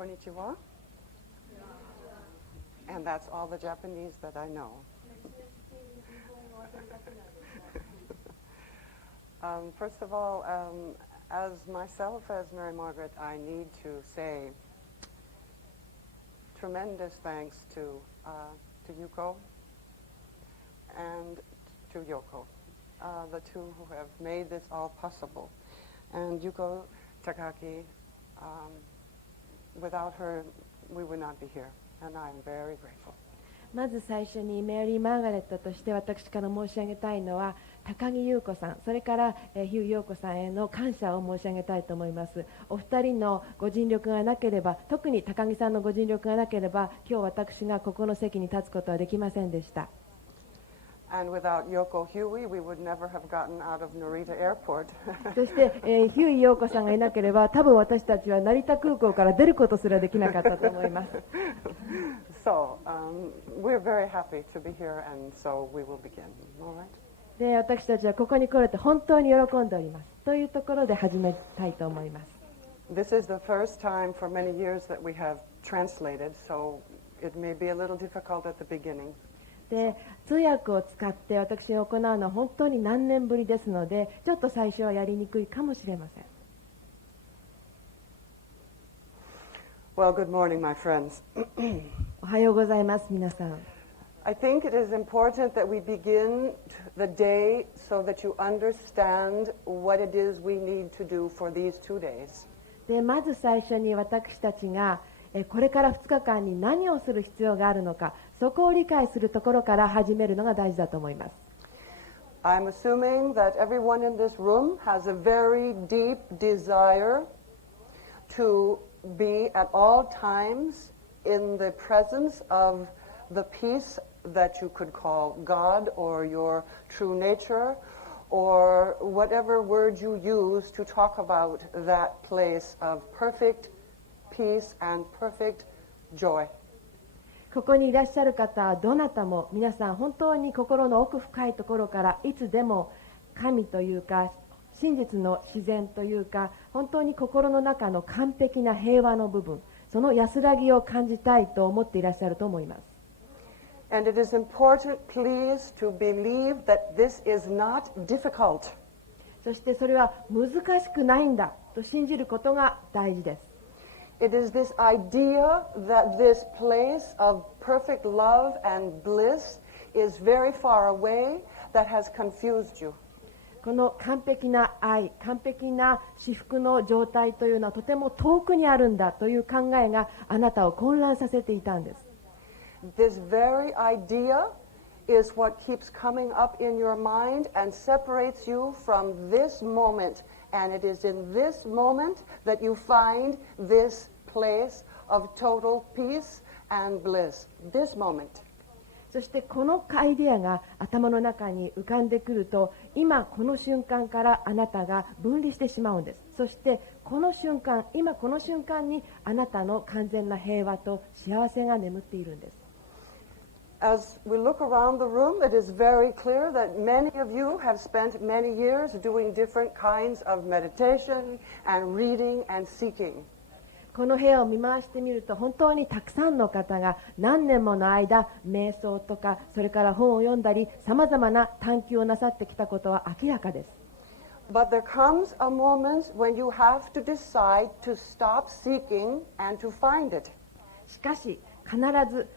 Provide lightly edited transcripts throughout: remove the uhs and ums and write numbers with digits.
Konnichiwa. And that's all the Japanese that I know. First of all, as myself, as Mary-Magaret, I need to say tremendous thanks to Yuko and to Yoko, the two who have made this all possible. And Yuko Takaki, without her, we would not be here, and I'm very grateful. まず最初にメアリー・マーガレットとして私から申し上げたいのは高木優子さん、それからヒュー・ヨーコさんへの感謝を申し上げたいと思います。お二人のご尽力がなければ、特に高木さんのご尽力がなければ、今日私がここの席に立つことはできませんでした。And without Yoko Huey, we would never have gotten out of Narita Airport. そして、ヒュー・ヨーコさんがいなければ、多分私たちは成田空港から出ることすらできなかったと思います。So, we're very happy to be here, and so we will begin. All right? で、私たちはここに来れて本当に喜んでおります。というところで始めたいと思います。This is the first time for many years that we have translated, so it may be a little difficult at the beginning. で、通訳を使って私が行うのは本当に何年ぶりですので、ちょっと最初はやりにくいかもしれません。Well, good morning, my friends. おはようございます、皆さん。I think it is important that we begin the day so that you understand what it is we need to do for these 2 days. で、まず最初に私たちがこれから2日間に何をする必要があるのか、そこを理解するところから始めるのが大事だと思います。I'm assuming that everyone in this room has a very deep desire to be at all times in the presence of the peace that you could call God or your true nature or whatever word you use to talk about that place of perfect peace and perfect joy. ここにいらっしゃる方はどなたも皆さん本当に心の奥深いところからいつでも神というか真実の自然というか本当に心の中の完璧な平和の部分、その安らぎを感じたいと思っていらっしゃると思います。And it is important, please, to believe that this is not difficult. そしてそれは難しくないんだと信じることが大事です。It is this idea that this place of perfect love and bliss is very far away that has confused you. この完璧な愛、完璧な至福の状態というのはとても遠くにあるんだという考えがあなたを混乱させていたんです。This very idea is what keeps coming up in your mind and separates you from this moment. And it is in this moment that you find this place of total peace and bliss. This moment. そしてこのアイデアが頭の中に浮かんでくると、今この瞬間からあなたが分離してしまうんです。そしてこの瞬間、今この瞬間にあなたの完全な平和と幸せが眠っているんです。As we look around the room, it is very clear that many of you have spent many years doing different kinds of meditation and reading and seeking. この部屋を見回してみると本当にたくさんの方が何年もの間瞑想とかそれから本を読んだりさまざまな探求をなさってきたことは明らかです。But there comes a moment when you have to decide to stop seeking and to find it. しかし必ず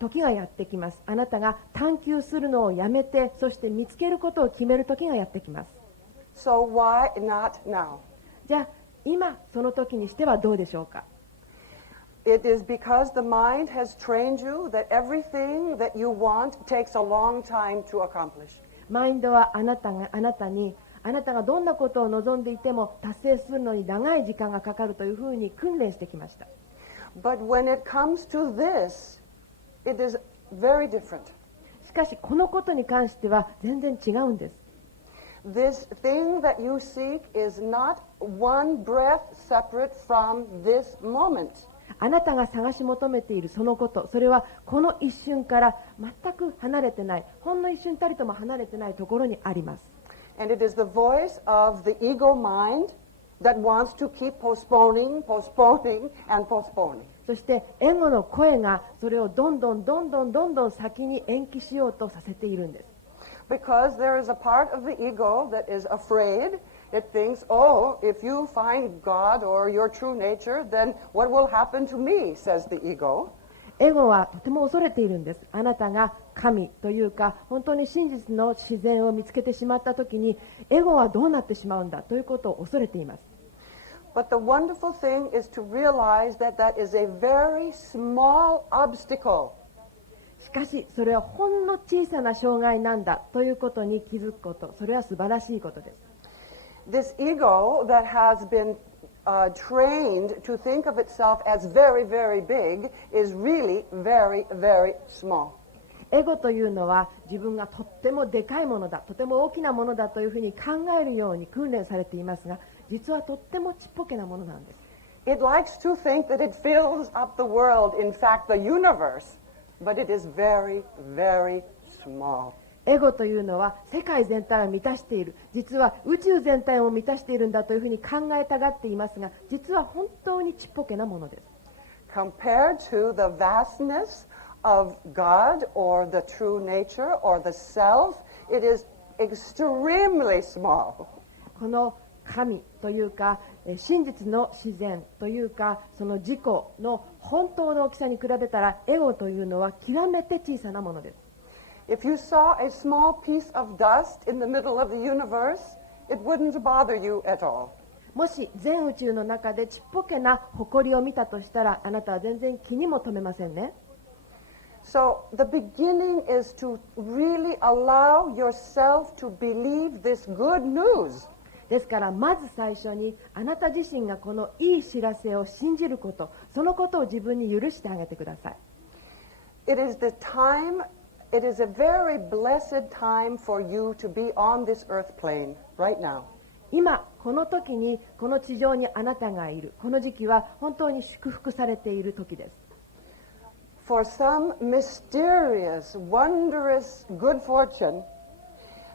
時がやってきます。あなたが探求するのをやめて、そして見つけることを決める時がやってきます。So why not now? じゃあ今その時にしてはどうでしょうか。It is because the mind has trained you that everything that you want takes a long time to accomplish. マインドはあなたがどんなことを望んでいても達成するのに長い時間がかかるというふうに訓練してきました。But when it comes to this, it is very different. しかしこのことに関しては全然違うんです。This thing that you seek is not one breath separate from this moment. あなたが探し求めているそのこと、それはこの一瞬から全く離れてない、ほんの一瞬たりとも離れてないところにあります。And it is the voice of the ego mind that wants to keep postponing, postponing, and postponing. そしてエゴの声がそれをどんどん先に延期しようとさせているんです。Because there is a part of the ego that is afraid. It thinks, oh, if you find God or your true nature, then what will happen to me, says the ego. エゴはとても恐れているんです。あなたが神というか本当に真実の自然を見つけてしまったときにエゴはどうなってしまうんだということを恐れています。But the wonderful thing is to realize that that is a very small obstacle. しかしそれはほんの小さな障害なんだということに気づくこと、それは素晴らしいことです。This ego that has been trained to think of itself as very, very big is really very, very small. エゴというのは自分がとってもでかいものだ、とても大きなものだというふうに考えるように訓練されていますが、実はとってもちっぽけなものなんです。It likes to think that it fills up the world, in fact the universe, but it is very, very small. エゴというのは世界全体を満たしている、実は宇宙全体を満たしているんだというふうに考えたがっていますが、実は本当にちっぽけなものです。Compared to the vastness of God or the true nature or the self, it is extremely small. この神というか真実の自然というかその自己の本当の大きさに比べたらエゴというのは極めて小さなものです。If you saw a small piece of dust in the middle of the universe, it wouldn't bother you at all. もし全宇宙の中でちっぽけな埃を見たとしたらあなたは全然気にも留めませんね。So the beginning is to really allow yourself to believe this good news. ですからまず最初にあなた自身がこのいい知らせを信じること、そのことを自分に許してあげてください。It is a very blessed time for you to be on this earth plane right now. 今この時にこの地上にあなたがいるこの時期は本当に祝福されている時です。For some mysterious, wondrous good fortune,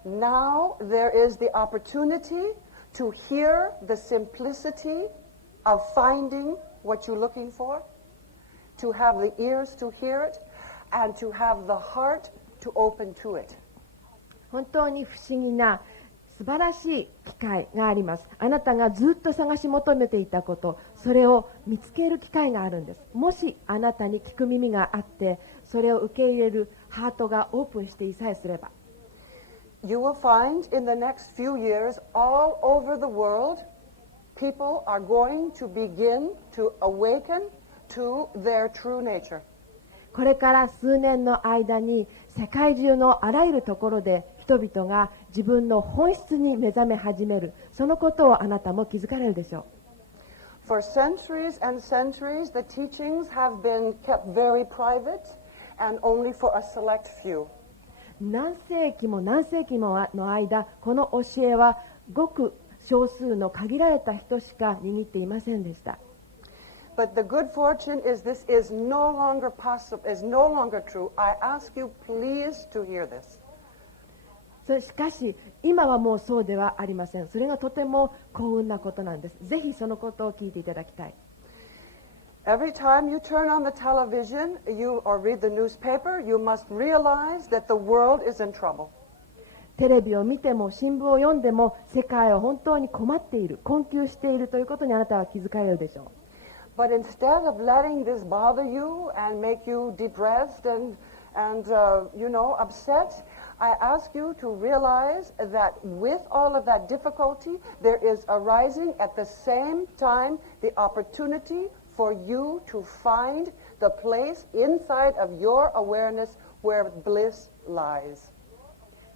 now there is the opportunity to hear the simplicity of finding what you're looking for, to have the ears to hear it, and to have the heart to open to it. 本当に不思議な素晴らしい機会があります。あなたがずっと探し求めていたこと、それを見つける機会があるんです。もしあなたに聞く耳があってそれを受け入れるハートがオープンしていさえすれば、You will find in the next few years all over the world people are going to begin to awaken to their true nature. これから数年の間に世界中のあらゆるところで人々が自分の本質に目覚め始める、そのことをあなたも気づかれるでしょう。For centuries and centuries, the teachings have been kept very private and only for a select few. 何世紀もの間、この教えはごく少数の限られた人しか握っていませんでした。But the good fortune is this is no longer possible, is no longer true. I ask you please to hear this. しかし今はもうそうではありません。それがとても幸運なことなんです。ぜひそのことを聞いていただきたい。Every time you turn on the television or read the newspaper, you must realize that the world is in trouble. テレビを見ても新聞を読んでも世界は本当に困っている、困窮しているということにあなたは気づかれるでしょう。But instead of letting this bother you and make you depressed and upset, I ask you to realize that with all of that difficulty, there is arising at the same time the opportunity for you to find the place inside of your awareness where bliss lies.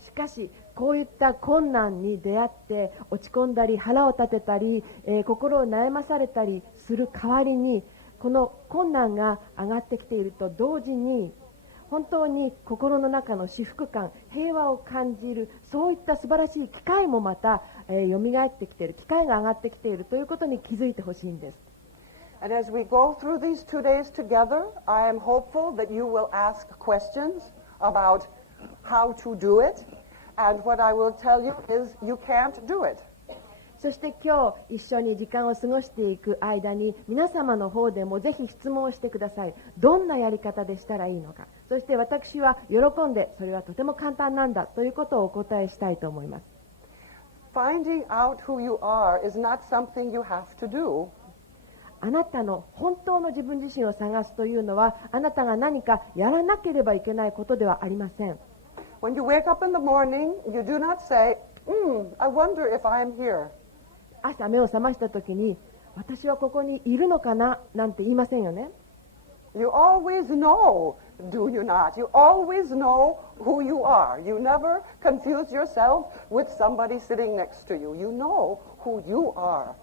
しかしこういった困難に出会って落ち込んだり腹を立てたり、心を悩まされたりする代わりに、この困難が上がってきていると同時に本当に心の中の至福感、平和を感じる、そういった素晴らしい機会もまた、蘇ってきている、機会が上がってきているということに気づいてほしいんです。And as we go through these 2 days together, I am hopeful that you will ask questions about how to do it, and what I will tell you is you can't do it. そして今日一緒に時間を過ごしていく間に皆様の方でもぜひ質問をしてください。どんなやり方でしたらいいのか、そして私は喜んでそれはとても簡単なんだということをお答えしたいと思います。Finding out who you are is not something you have to do. あなたの本当の自分自身を探すというのはあなたが何かやらなければいけないことではありません。When you wake up in the morning, you do not say, I wonder if I'm here. 朝目を覚ました時に私はここにいるのかななんて言いませんよね。 You always know, do you not? You always know who you are. You never confuse yourself with somebody sitting next to you. You know who you are.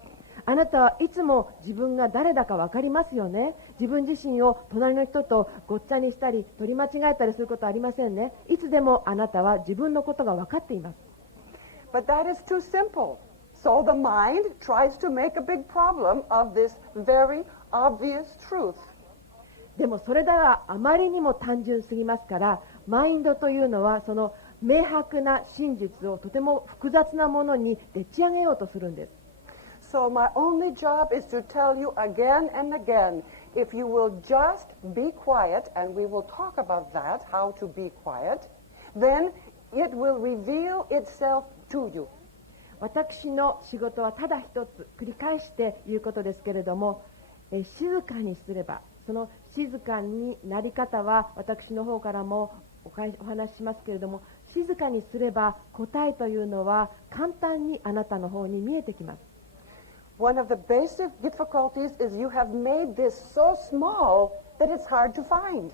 あなたはいつも自分が誰だか分かりますよね。自分自身を隣の人とごっちゃにしたり取り間違えたりすることはありませんね。いつでもあなたは自分のことが分かっています。 But that is too simple. So the mind tries to make a big problem of this very obvious truth. でもそれではあまりにも単純すぎますから、マインドというのはその明白な真実をとても複雑なものにでっち上げようとするんです。 So my only job is to tell you again and again, if you will just be quiet, and we will talk about that, how to be quiet, then it will reveal itself to you. 私の仕事はただ一つ繰り返して言うことですけれども、静かにすれば、その静かになり方は私の方からもお話ししますけれども、静かにすれば答えというのは簡単にあなたの方に見えてきます。 One of the basic difficulties is you have made this so small that it's hard to find.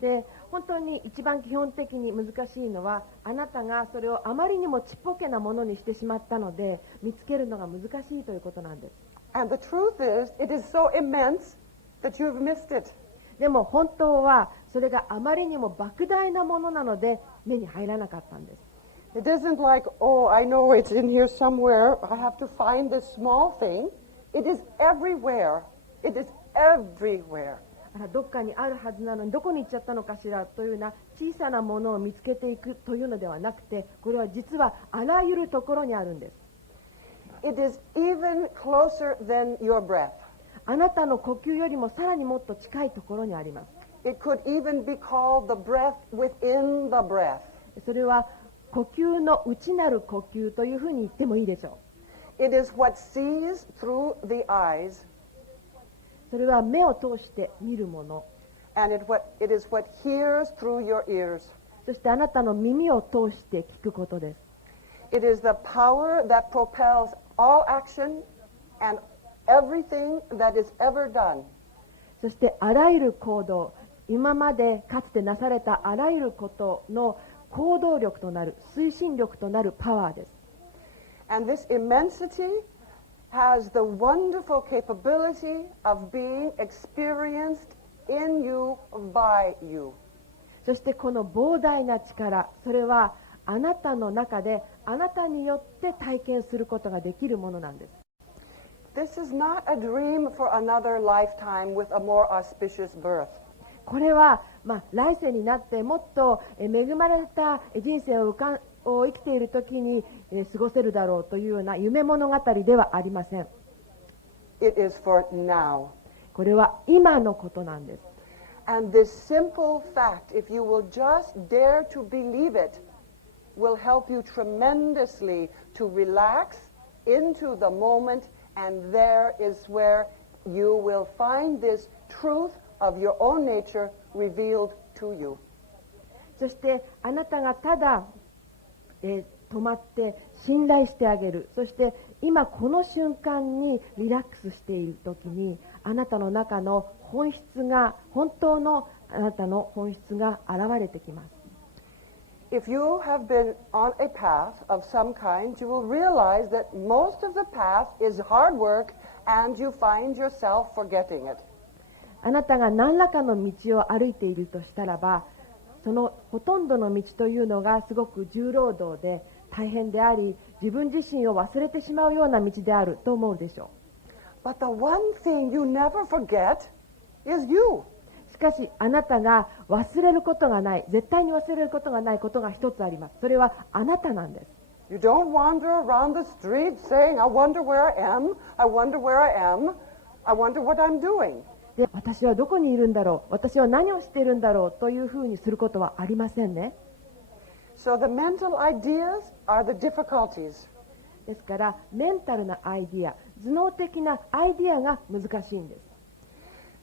で、本当に一番基本的に難しいのはあなたがそれをあまりにもちっぽけなものにしてしまったので見つけるのが難しいということなんです。 And the truth is, it is so immense that you've missed it. でも本当はそれがあまりにも莫大なものなので目に入らなかったんです。 It isn't like, oh, I know it's in here somewhere. I have to find this small thing. It is everywhere. It is everywhere. あらどっかにあるはずなのにどこに行っちゃったのかしらというような小さなものを見つけていくというのではなくて、これは実はあらゆるところにあるんです。 It is even closer than your breath. あなたの呼吸よりもさらにもっと近いところにあります。 It could even be called the breath within the breath. それは呼吸の内なる呼吸というふうに言ってもいいでしょう。 It is what sees through the eyes, それは目を通して見るもの、 and it is what hears through your ears. そしてあなたの耳を通して聞くことです。 It is the power that propels all action and everything that is ever done. そしてあらゆる行動、今までかつてなされたあらゆることの行動力となる、推進力となるパワーです。 And this immensity has the wonderful capability of being experienced in you by you. そしてこの膨大な力、それはあなたの中であなたによって体験することができるものなんです。 This is not a dream for another lifetime with a more auspicious birth. これは、来世になってもっと恵まれた人生を生きている時に過ごせるだろうというような夢物語ではありません。 It is for now. これは今のことなんです。 And this simple fact, if you will just dare to believe it, will help you tremendously to relax into the moment, and there is where you will find this truth of your own nature revealed to you. そしてあなたがただ、止まって信頼してあげる、そして今この瞬間にリラックスしている時にあなたの中の本質が、本当のあなたの本質が現れてきます。 If you have been on a path of some kind, you will realize that most of the path is hard work and you find yourself forgetting it. あなたが何らかの道を歩いているとしたらば、そのほとんどの道というのがすごく重労働で大変であり、自分自身を忘れてしまうような道であると思うでしょう。 But the one thing you never forget is you. しかしあなたが忘れることがない、絶対に忘れることがないことが一つあります。それはあなたなんです。You don't wander around the street saying, I wonder where I am, I wonder where I am, I wonder what I'm doing. で、私はどこにいるんだろう、私は何をしているんだろうというふうにすることはありませんね。So the mental ideas are the difficulties. ですからメンタルなアイディア、頭脳的なアイディアが難しいんです。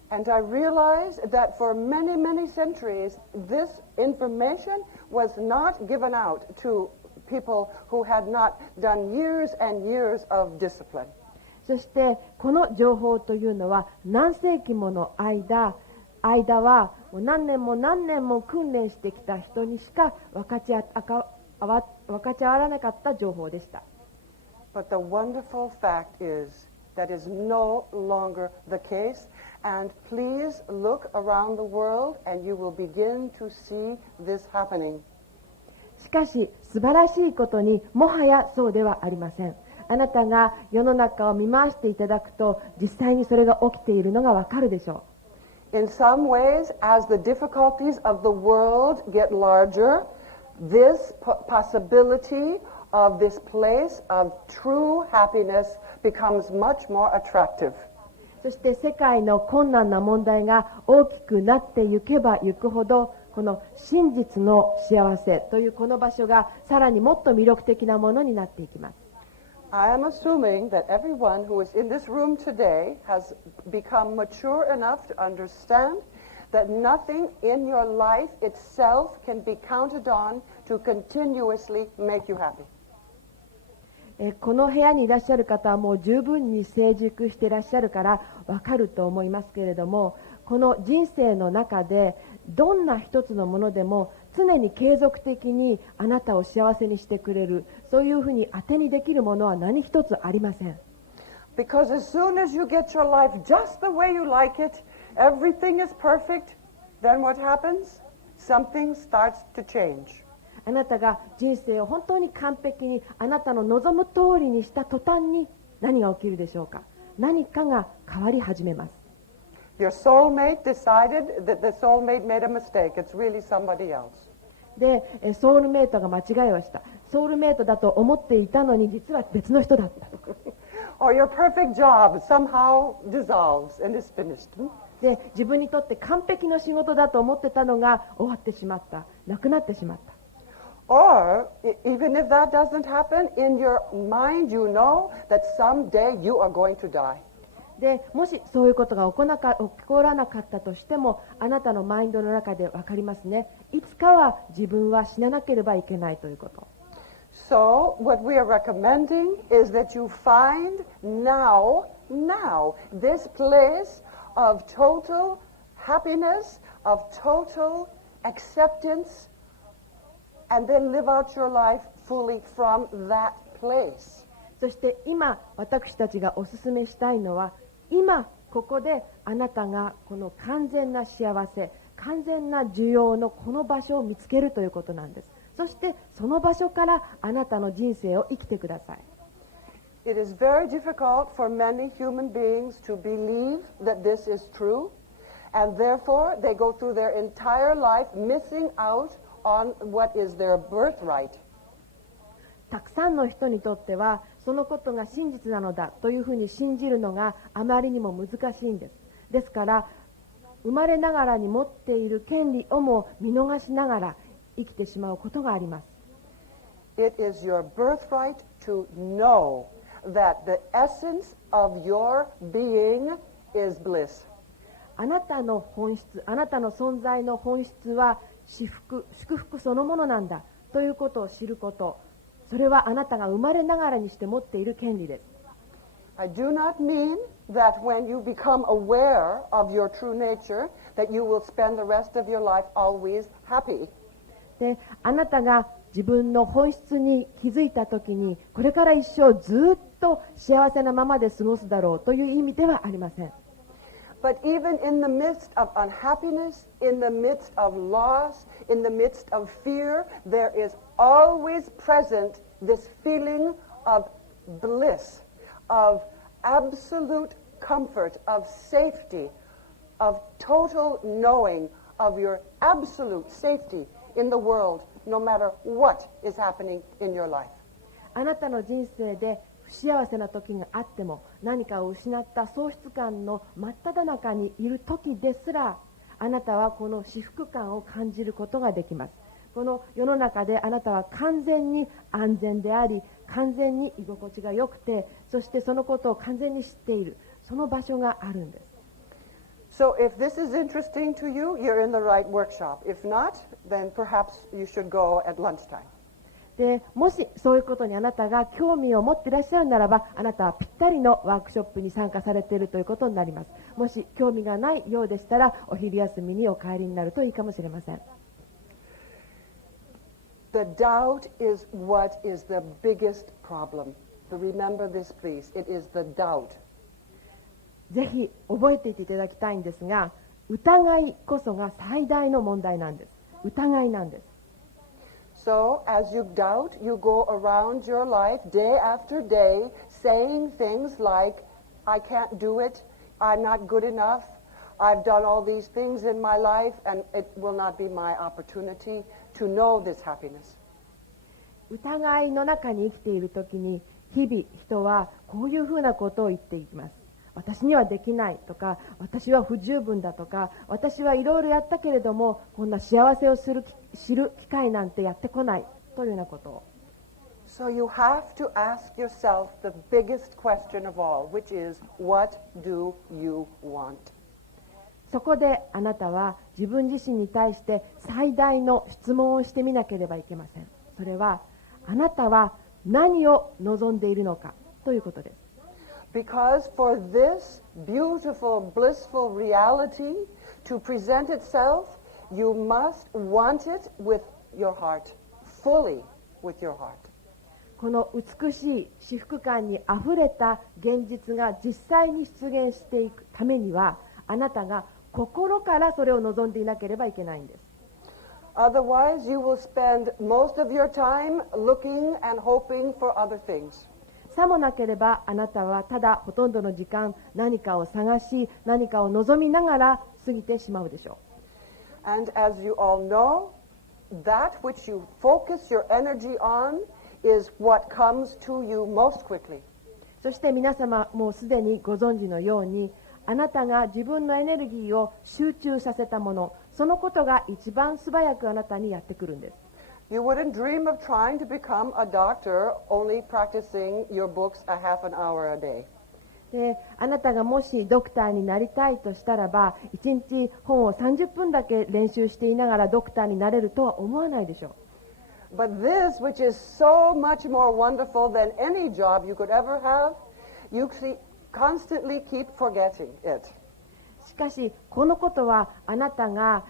And I realized that for many, many centuries, this information was not given out to people who had not done years and years of discipline. そしてこの情報というのは何世紀もの間はもう何年も何年も訓練してきた人にしか分かち合わなかった情報でした。But the wonderful fact is that is no longer the case. And please look around the world and you will begin to see this happening. しかし素晴らしいことにもはやそうではありません。あなたが世の中を見回していただくと実際にそれが起きているのがわかるでしょう。In some ways, as the difficulties of the world get larger, this possibility of this place of true happiness becomes much more attractive. そして世界の困難な問題が大きくなっていけばいくほど、この真実の幸せというこの場所がさらにもっと魅力的なものになっていきます。I am assuming that everyone who is in this room today has become mature enough to understand that nothing in your life itself can be counted on to continuously make you happy. この部屋にいらっしゃる方はもう十分に成熟していらっしゃるからわかると思いますけれども、この人生の中でどんな一つのものでも常に継続的にあなたを幸せにしてくれる、そういうふうに当てにできるものは何一つありません。 Because as soon as you get your life just the way you like it, everything is perfect, then what happens? Something starts to change. あなたが人生を本当に完璧にあなたの望む通りにした途端に何が起きるでしょうか。何かが変わり始めます。 Your soulmate decided that the soulmate made a mistake. It's really somebody else. で、ソウルメイトが間違いをした。ソウルメイトだと思っていたのに実は別の人だったとか。Or your perfect job somehow dissolves and is finished. で、自分にとって完璧な仕事だと思ってたのが終わってしまった。なくなってしまった。Or, even if that doesn't happen, in your mind you know that someday you are going to die. で、もしそういうことが起こらなかったとしても、あなたのマインドの中で分かりますね。いつかは自分は死ななければいけないということ。So, what we are recommending is that you find now, this place of total happiness, of total acceptance, and then live out your life fully from that place. そして今私たちがお勧めしたいのは、今ここであなたがこの完全な幸せ、完全な需要のこの場所を見つけるということなんです。そしてその場所からあなたの人生を生きてください。 It is very difficult for many human beings to believe that this is true, and therefore they go through their entire life missing out on what is their birthright. たくさんの人にとってはそのことが真実なのだというふうに信じるのがあまりにも難しいんです。ですから生まれながらに持っている権利をも見逃しながら生きてしまうことがあります。 It is your birthright to know that the essence of your being is bliss. あなたの本質、あなたの存在の本質は祝福そのものなんだということを知ること、それはあなたが生まれながらにして持っている権利です。 I do not mean that when you become aware of your true nature, that you will spend the rest of your life always happy. で、あなたが自分の本質に気づいたときに、これから一生ずっと幸せなままで過ごすだろうという意味ではありません。But even in the midst of unhappiness, in the midst of loss, in the midst of fear, there is always present this feeling of bliss, of absolute comfort, of safety, of total knowing of your absolute safety in the world, no matter what is happening in your life. あなたの人生で不幸せな時があっても、何かを失った喪失感の真っ只中にいる時ですら、あなたはこの至福感を感じることができます。この世の中であなたは完全に安全であり、完全に居心地が良くて、そしてそのことを完全に知っている、その場所があるんです。So if this is interesting to you, you're in the right workshop. If not, then perhaps you should go at lunchtime. でもしそういうことにあなたが興味を持っていらっしゃるならば、あなたはぴったりのワークショップに参加されているということになります。もし興味がないようでしたら、お昼休みにお帰りになるといいかもしれません。The doubt is what is the biggest problem. So remember this, please. It is the doubt. ぜひ覚えていていただきたいんですが、疑いこそが最大の問題なんです。疑いなんです。So as you doubt, you go around your life day after day saying things like, I can't do it, I'm not good enough, I've done all these things in my life, and it will not be my opportunity to know this happiness. 疑いの中に生きているときに、日々人はこういうふうなことを言っていきます。私にはできないとか、私は不十分だとか、私はいろいろやったけれども、こんな幸せを知る機会なんてやってこないというようなことを。So you have to ask yourself the biggest question of all, which is, what do you want? そこであなたは自分自身に対して最大の質問をしてみなければいけません。それは、あなたは何を望んでいるのかということです。Because for this beautiful, blissful reality to present itself, you must want it with your heart, fully with your heart. この美しい至福感にあふれた現実が実際に出現していくためには、あなたが心からそれを望んでいなければいけないんです。Otherwise, you will spend most of your time looking and hoping for other things. さもなければあなたはただほとんどの時間何かを探し、何かを望みながら過ぎてしまうでしょう。And as you all know, that which you focus your energy on is what comes to you most quickly. そして皆様もうすでにご存知のように、あなたが自分のエネルギーを集中させたもの、そのことが一番素早くあなたにやってくるんです。You wouldn't dream of trying to become a doctor only practicing your books a half an hour a day. で、あなたがもしドクターになりたいとしたらば、1日本を30分だけ練習していながらドクターになれるとは思わないでしょう。But this, which is so much more wonderful than any job you could ever have, you constantly keep forgetting it. しかしこのことはあなたが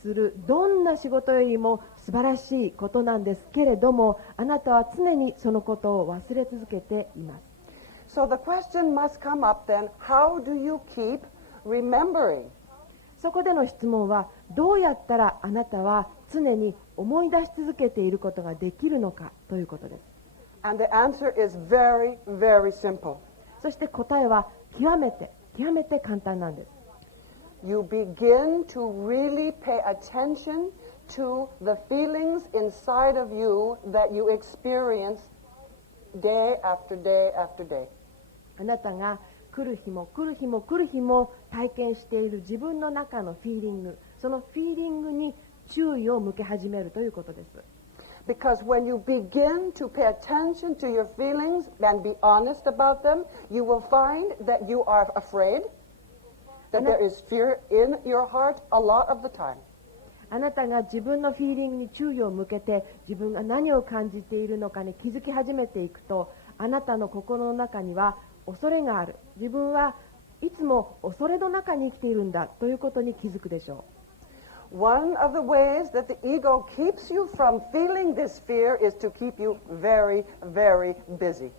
するどんな仕事よりも素晴らしいことなんですけれども、あなたは常にそのことを忘れ続けています。So the question must come up then, how do you keep remembering? そこでの質問は、どうやったらあなたは常に思い出し続けていることができるのかということです。And the answer is very, very simple. そして答えは極めて簡単なんです。You begin to really pay attention to the feelings inside of you that you experience day after day after day. あなたが来る日も来る日も来る日も体験している自分の中のフィーリング、そのフィーリングに注意を向け始めるということです。Because when you begin to pay attention to your feelings and be honest about them, you will find that you are afraid, that there is fear in your heart a lot of the time. あなたが自分のフィーリングに注意を向けて、自分が何を感じているのかに気づき始めていくと、あなたの心の中には恐れがある、自分はいつも恐れの中に生きているんだということに気づくでしょう。One of the ways that the ego keeps you from feeling this fear is to keep you very, very busy.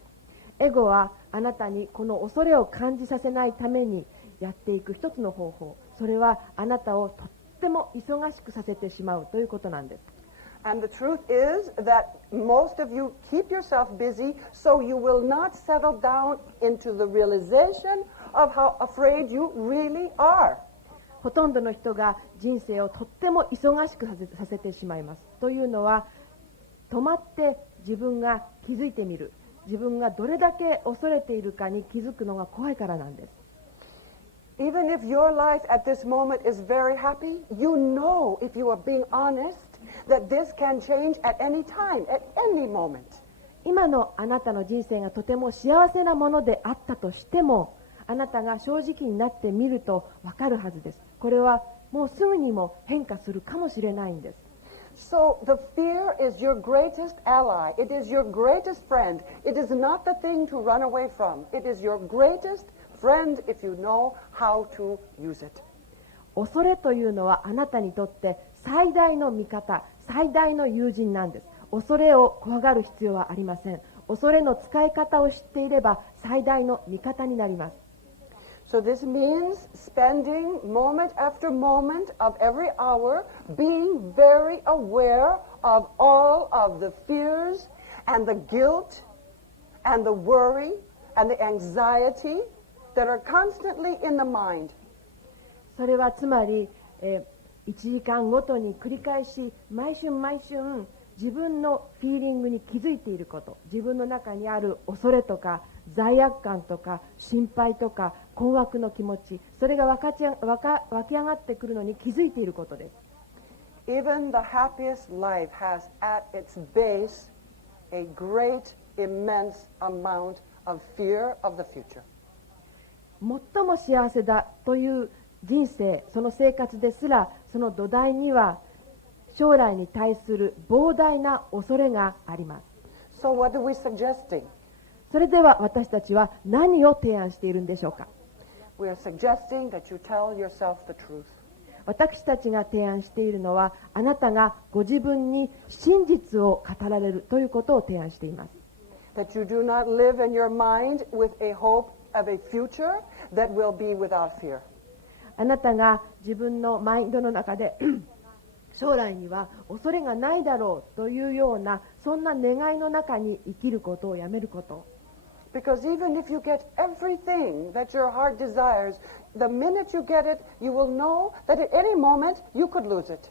エゴはあなたにこの恐れを感じさせないためにやっていく一つの方法、それはあなたをとっても忙しくさせてしまうということなんです。And the truth is that most of you keep yourself busy so you will not settle down into the realization of how afraid you really are. ほとんどの人が人生をとっても忙しくさせてしまいます。というのは、止まって自分が気づいてみる。自分がどれだけ恐れているかに気づくのが怖いからなんです。Even if your life at this moment is very happy, you know, if you are being honest, that this can change at any time, at any moment. 今のあなたの人生がとても幸せなものであったとしても、あなたが正直になってみるとわかるはずです。これはもうすぐにも変化するかもしれないんです。So the fear is your greatest ally. It is your greatest friend. It is not the thing to run away from. It is your greatest friend if you know how to use it. 恐れというのはあなたにとって最大の味方、最大の友人なんです。恐れを怖がる必要はありません。恐れの使い方を知っていれば最大の味方になります。So this means spending moment after moment of every hour being very aware of all of the fears and the guilt and the worry and the anxiety that are constantly in the mind. それはつまり、1時間ごとに繰り返し毎春毎春自分のフィーリングに気づいていること、自分の中にある恐れとか罪悪感とか心配とか困惑の気持ち、それが湧き上がってくるのに気づいていることです。Even the happiest life has at its base a great, immense amount of fear of the future. 最も幸せだという人生、その生活ですら、その土台には将来に対する膨大な恐れがあります。So what are we suggesting? それでは私たちは何を提案しているんでしょうか。We are suggesting that you tell yourself the truth. 私たちが提案しているのは、あなたがご自分に真実を語られるということを提案しています。That you do not live in your mind with a hope of a future that will be without fear. あなたが自分のマインドの中で将来には恐れがないだろうというようなそんな願いの中に生きることをやめること。Because even if you get everything that your heart desires, the minute you get it, you will know that at any moment you could lose it.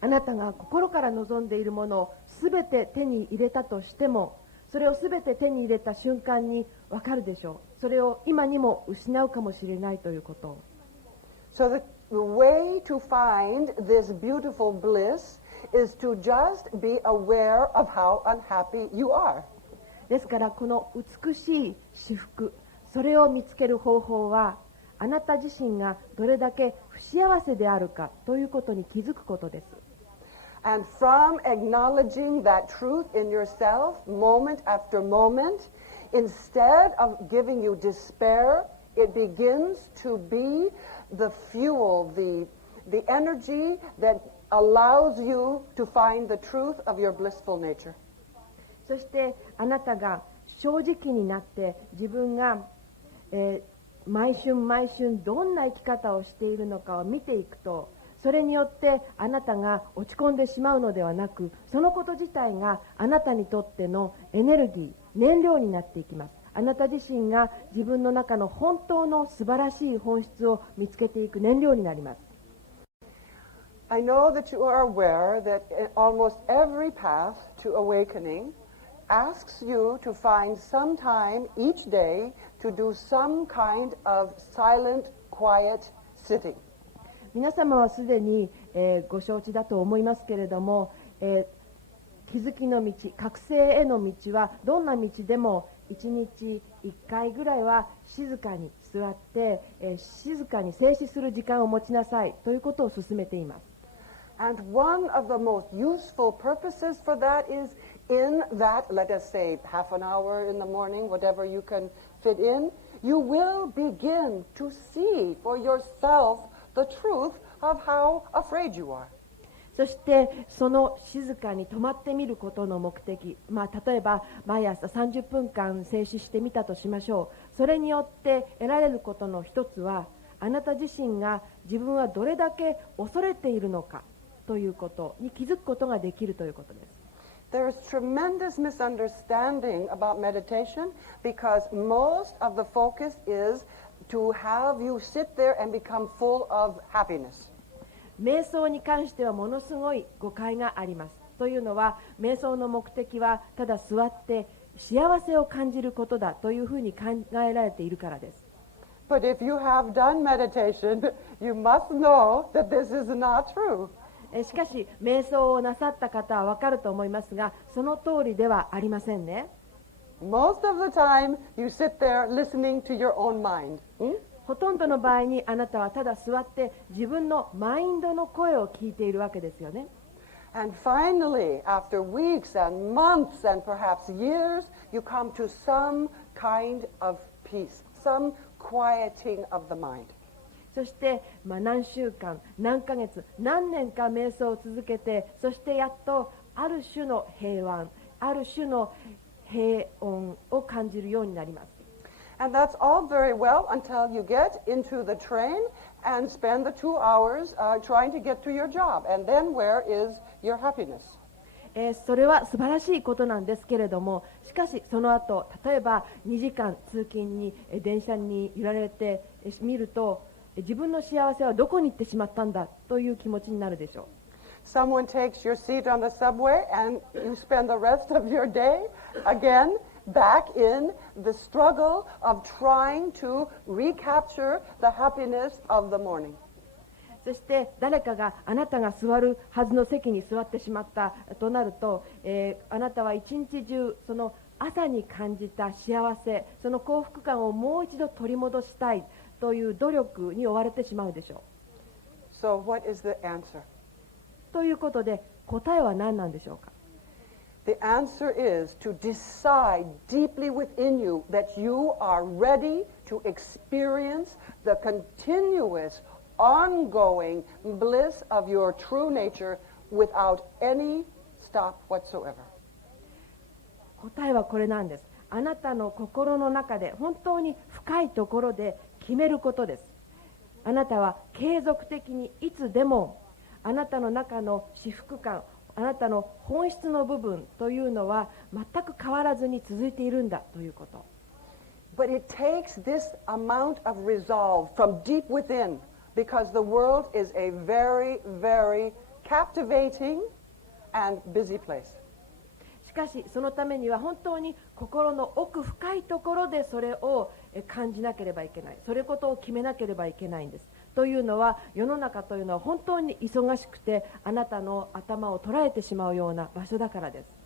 あなたが心から望んでいるものをすべて手に入れたとしても、それをすべて手に入れた瞬間に分かるでしょう。それを今にも失うかもしれないということ。So the way to find this beautiful bliss is to just be aware of how unhappy you are. ですからこの美しい至福、それを見つける方法は、あなた自身がどれだけ不幸せであるかということに気づくことです。And from acknowledging that truth in yourself moment after moment, instead of giving you despair, it begins to be the fuel, the energy that allows you to find the truth of your blissful nature. そしてあなたが正直になって自分が、毎春毎春どんな生き方をしているのかを見ていくと、それによってあなたが落ち込んでしまうのではなく、そのこと自体があなたにとってのエネルギー、燃料になっていきます。あなた自身が自分の中の本当の素晴らしい本質を見つけていく燃料になります。I know that you are aware that almost every path to awakening asks you to find some time each day to do some kind of silent, quiet sitting. 皆様はすでに、ご承知だと思いますけれども、気づきの道、覚醒への道はどんな道でも1日1回ぐらいは静かに座って、静かに静止する時間を持ちなさいということを勧めています。And one of the most useful purposes for that is in that, let us say, half an hour in the morning, whatever you can fit in, you will begin to see for yourself the truth of how afraid you are. そしてその静かに止まってみることの目的、例えば毎朝30分間静止してみたとしましょう。それによって得られることの一つは、あなた自身が自分はどれだけ恐れているのかということに気づくことができるということです。There is tremendous misunderstanding about meditation because most of the focus is to have you sit there and become full of happiness. 瞑想に関してはものすごい誤解があります。というのは、瞑想の目的はただ座って幸せを感じることだというふうに考えられているからです。But if you have done meditation, you must know that this is not true. しかし瞑想をなさった方は分かると思いますが、その通りではありませんね。Most of the time, you sit there listening to your own mind. ほとんどの場合にあなたはただ座って自分のマインドの声を聞いているわけですよね。And finally, after weeks and months and perhaps years, you come to some kind of peace, some quieting of the mind. そして、何週間、何ヶ月、何年か瞑想を続けて、そしてやっとある種の平安、ある種の平穏を感じるようになります。And that's all very well until you get into the train and spend the 2 hours trying to get to your job. And then where is your happiness? それは素晴らしいことなんですけれども、しかしその後、例えば2時間通勤に電車に揺られてみると、自分の幸せはどこに行ってしまったんだという気持ちになるでしょう。Someone takes your seat on the subway and you spend the rest of your day again back in the struggle of trying to recapture the happiness of the morning. そして誰かがあなたが座るはずの席に座ってしまったとなると、あなたは一日中その朝に感じた幸せ、その幸福感をもう一度取り戻したいという努力に追われてしまうでしょう。 So what is the answer? ということで答えは何なんでしょうか。 The answer is to decide deeply within you that you are ready to experience the continuous, ongoing bliss of your true nature without any stop whatsoever. 答えはこれなんです。あなたの心の中で本当に深いところで決めることです。あなたは継続的にいつでもあなたの中の至福感、あなたの本質の部分というのは全く変わらずに続いているんだということ。But it takes this amount of resolve from deep within because the world is a very, very captivating and busy place. しかしそのためには本当に心の奥深いところでそれを感じなければいけない、それことを決めなければいけないんです。というのは世の中というのは本当に忙しくてあなたの頭を捉えてしまうような場所だからです。